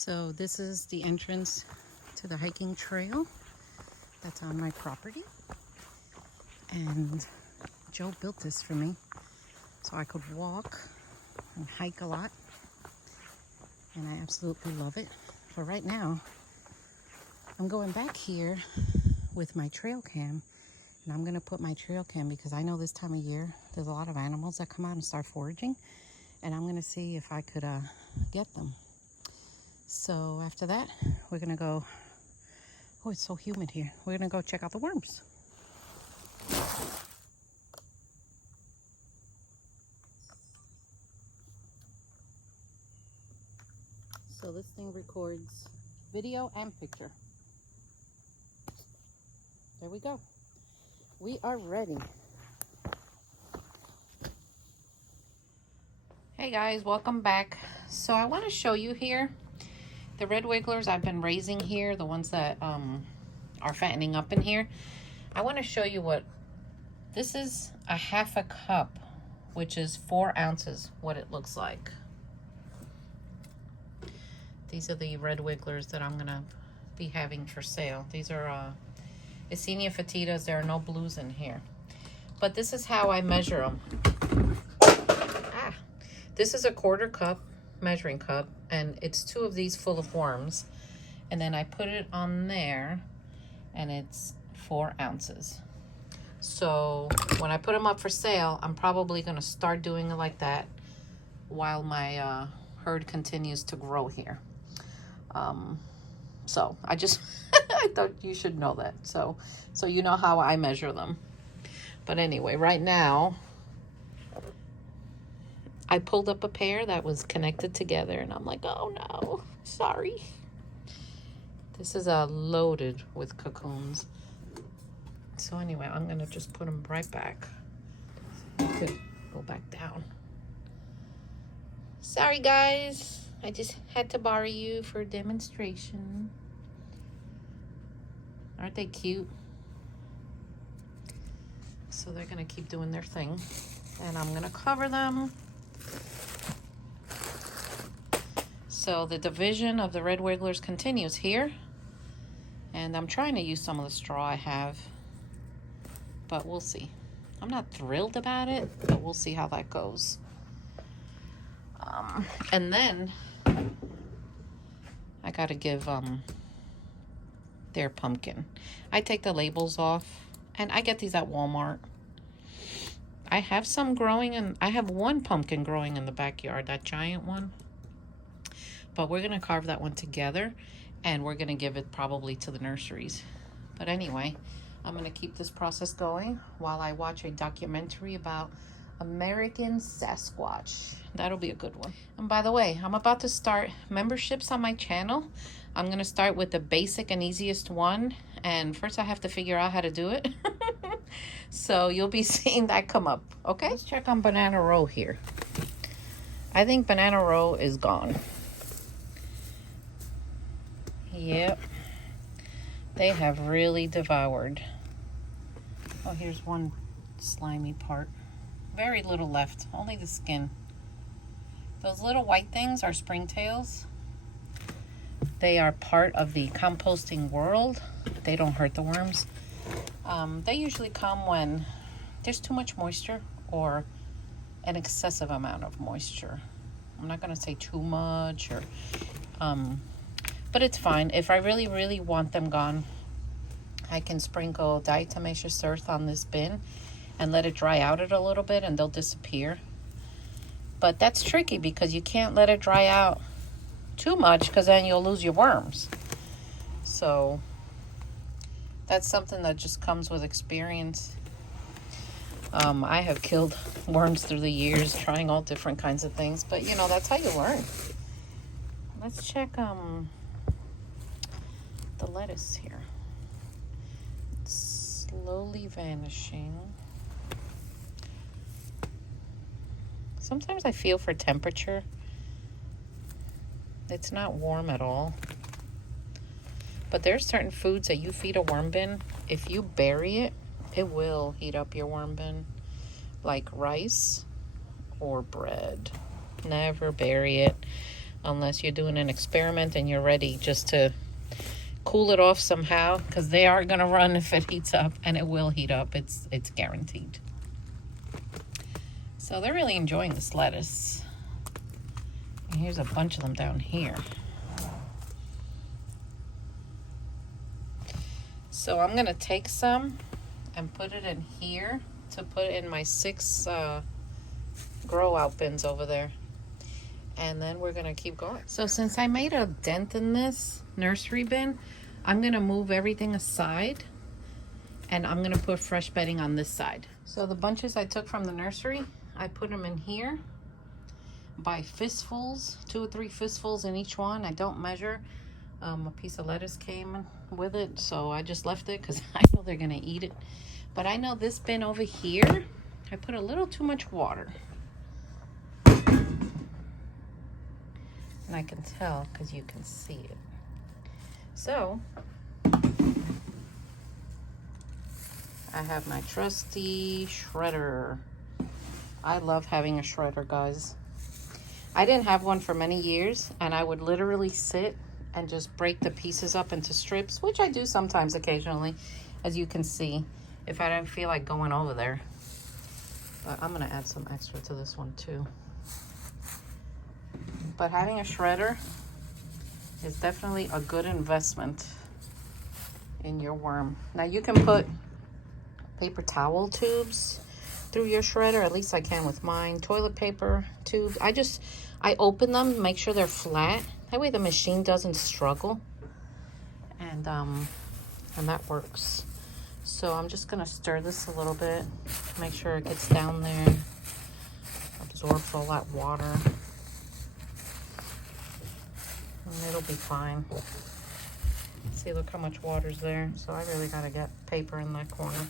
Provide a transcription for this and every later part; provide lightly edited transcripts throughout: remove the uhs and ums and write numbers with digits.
So this is the entrance to the hiking trail that's on my property. And Joe built this for me so I could walk and hike a lot. And I absolutely love it. For right now, I'm going back here with my trail cam. And I'm going to put my trail cam because I know this time of year there's a lot of animals that come out and start foraging. And I'm going to see if I could get them. So after that, we're going to go... Oh, it's so humid here. We're going to go check out the worms. So this thing records video and picture. There we go. We are ready. Hey guys, welcome back. So I want to show you here the red wigglers I've been raising here, the ones that are fattening up in here. I want to show you what this is, a half a cup, which is 4 ounces, what it looks like. These are the red wigglers that I'm gonna be having for sale. These are Yesenia fetidas. There are no blues in here, but this is how I measure them. This is a 1/4 cup measuring cup, and it's 2 of these full of worms, and then I put it on there, and it's 4 ounces. So when I put them up for sale, I'm probably gonna start doing it like that while my herd continues to grow here. So I just I thought you should know that, so you know how I measure them. But anyway, right now I pulled up a pair that was connected together, and I'm like, oh no, sorry. This is loaded with cocoons. So anyway, I'm gonna just put them right back. You could go back down. Sorry guys, I just had to borrow you for a demonstration. Aren't they cute? So they're gonna keep doing their thing, and I'm gonna cover them. So the division of the red wigglers continues here, and I'm trying to use some of the straw I have, but we'll see. I'm not thrilled about it, but we'll see how that goes. And then I gotta give their pumpkin. I take the labels off, and I get these at Walmart. I have some growing, and I have 1 pumpkin growing in the backyard, that giant one. But we're gonna carve that one together, and we're gonna give it probably to the nurseries. But anyway, I'm gonna keep this process going while I watch a documentary about American Sasquatch. That'll be a good one. And by the way, I'm about to start memberships on my channel. I'm gonna start with the basic and easiest one, and first I have to figure out how to do it. So you'll be seeing that come up, okay? Let's check on Banana Row here. I think Banana Row is gone. Yep, they have really devoured. Oh, here's one slimy part. Very little left, only the skin. Those little white things are springtails. They are part of the composting world. They don't hurt the worms. They usually come when there's too much moisture or an excessive amount of moisture. I'm not gonna say too much, or but it's fine. If I really, really want them gone, I can sprinkle diatomaceous earth on this bin and let it dry out a little bit, and they'll disappear. But that's tricky because you can't let it dry out too much, because then you'll lose your worms. So that's something that just comes with experience. I have killed worms through the years, trying all different kinds of things, but you know, that's how you learn. Let's check the lettuce here. It's slowly vanishing. Sometimes I feel for temperature. It's not warm at all. But there's certain foods that you feed a worm bin, if you bury it, it will heat up your worm bin. Like rice or bread. Never bury it. unless you're doing an experiment and you're ready just to cool it off somehow, because they are going to run if it heats up, and it will heat up. It's guaranteed. So they're really enjoying this lettuce. And here's a bunch of them down here. So I'm going to take some and put it in here to put in my 6 grow out bins over there. And then we're going to keep going. So since I made a dent in this nursery bin, I'm going to move everything aside, and I'm going to put fresh bedding on this side. So the bunches I took from the nursery, I put them in here by fistfuls, 2 or 3 fistfuls in each one. I don't measure. A piece of lettuce came with it, so I just left it because I know they're going to eat it. But I know this bin over here, I put a little too much water. And I can tell because you can see it. So I have my trusty shredder. I love having a shredder, guys. I didn't have one for many years, and I would literally sit and just break the pieces up into strips, which I do sometimes occasionally, as you can see, if I don't feel like going over there. But I'm gonna add some extra to this one too. But having a shredder is definitely a good investment in your worm. Now you can put paper towel tubes through your shredder, at least I can with mine. Toilet paper tubes. I open them, make sure they're flat. That way the machine doesn't struggle. And that works. So I'm just gonna stir this a little bit, make sure it gets down there, absorbs all that water. And it'll be fine. See, look how much water's there. So I really gotta get paper in that corner.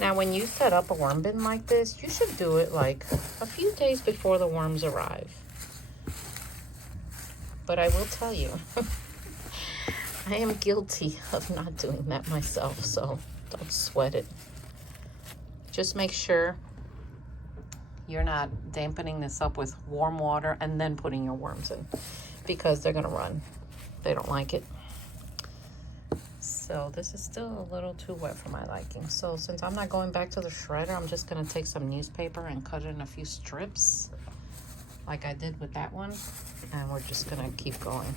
Now, when you set up a worm bin like this, you should do it like a few days before the worms arrive. But I will tell you, I am guilty of not doing that myself, so don't sweat it. Just make sure you're not dampening this up with warm water and then putting your worms in, because they're gonna run. They don't like it. So this is still a little too wet for my liking. So since I'm not going back to the shredder, I'm just gonna take some newspaper and cut it in a few strips like I did with that one. And we're just gonna keep going.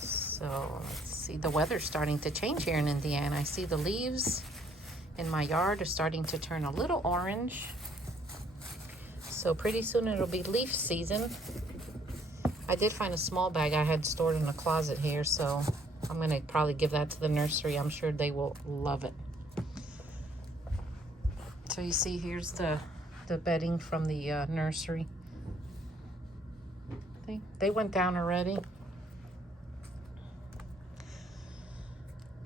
So let's see, the weather's starting to change here in Indiana. I see the leaves in my yard are starting to turn a little orange. So pretty soon it'll be leaf season. I did find a small bag I had stored in a closet here, so I'm gonna probably give that to the nursery. I'm sure they will love it. So you see, here's the bedding from the nursery. They went down already.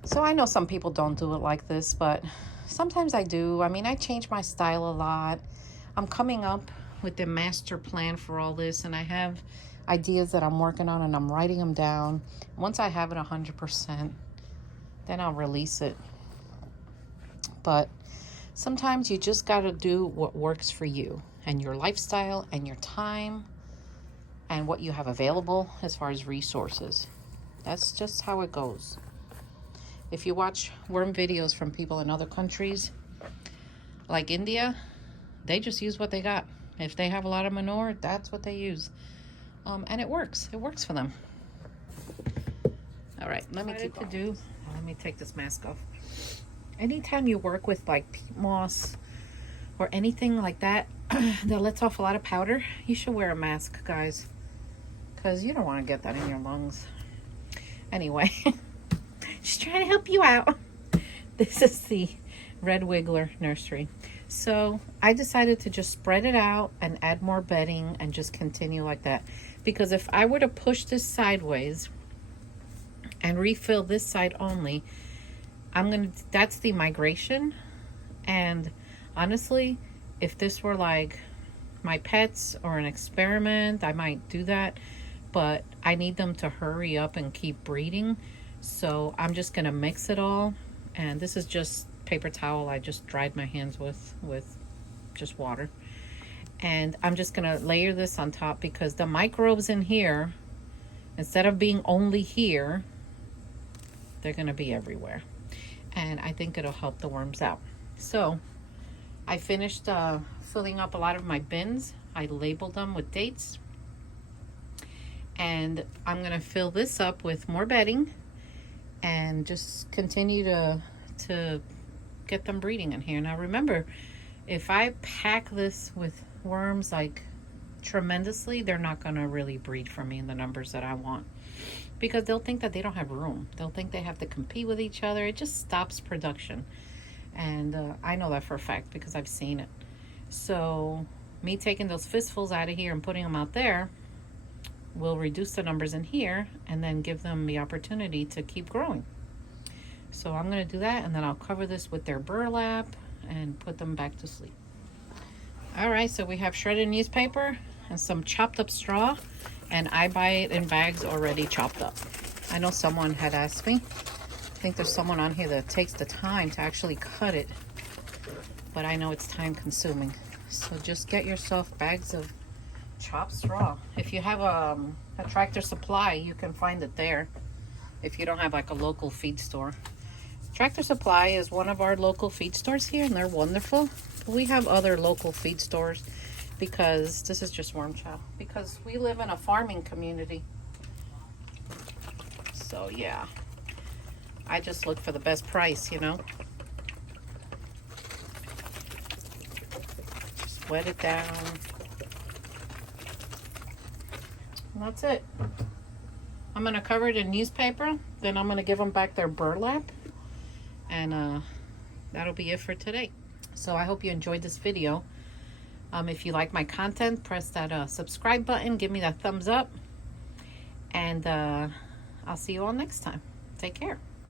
So I know some people don't do it like this, but sometimes I do. I mean, I change my style a lot. I'm coming up with the master plan for all this, and I have ideas that I'm working on, and I'm writing them down. Once I have it 100%, then I'll release it. But sometimes you just got to do what works for you and your lifestyle and your time and what you have available as far as resources. That's just how it goes. If you watch worm videos from people in other countries, like India, they just use what they got. If they have a lot of manure, that's what they use. And it works. It works for them. All right, let me take this mask off. Anytime you work with like peat moss or anything like that that lets off a lot of powder, you should wear a mask, guys, because you don't want to get that in your lungs. Anyway, just trying to help you out. This is the Red Wiggler nursery. So I decided to just spread it out and add more bedding and just continue like that. Because if I were to push this sideways and refill this side only, that's the migration. And honestly, if this were like my pets or an experiment, I might do that. But I need them to hurry up and keep breeding. So I'm just gonna mix it all. And this is just paper towel I just dried my hands with just water. And I'm just gonna layer this on top because the microbes in here, instead of being only here, they're gonna be everywhere. And I think it'll help the worms out. So I finished filling up a lot of my bins. I labeled them with dates. And I'm gonna fill this up with more bedding and just continue to get them breeding in here. Now remember, if I pack this with worms like tremendously, they're not gonna really breed for me in the numbers that I want, because they'll think that they don't have room. They'll think they have to compete with each other. It just stops production. And I know that for a fact because I've seen it. So me taking those fistfuls out of here and putting them out there will reduce the numbers in here and then give them the opportunity to keep growing. So I'm going to do that, and then I'll cover this with their burlap and put them back to sleep. All right, so we have shredded newspaper and some chopped up straw, and I buy it in bags already chopped up. I know someone had asked me. I think there's someone on here that takes the time to actually cut it, but I know it's time consuming. So just get yourself bags of chopped straw. If you have a Tractor Supply, you can find it there. If you don't have like a local feed store, Tractor Supply is one of our local feed stores here, and they're wonderful. But we have other local feed stores because this is just worm chow, because we live in a farming community. So yeah, I just look for the best price, you know. Just wet it down. And that's it. I'm going to cover it in newspaper. Then I'm going to give them back their burlap. And that'll be it for today. So I hope you enjoyed this video. If you like my content, press that subscribe button. Give me that thumbs up. And I'll see you all next time. Take care.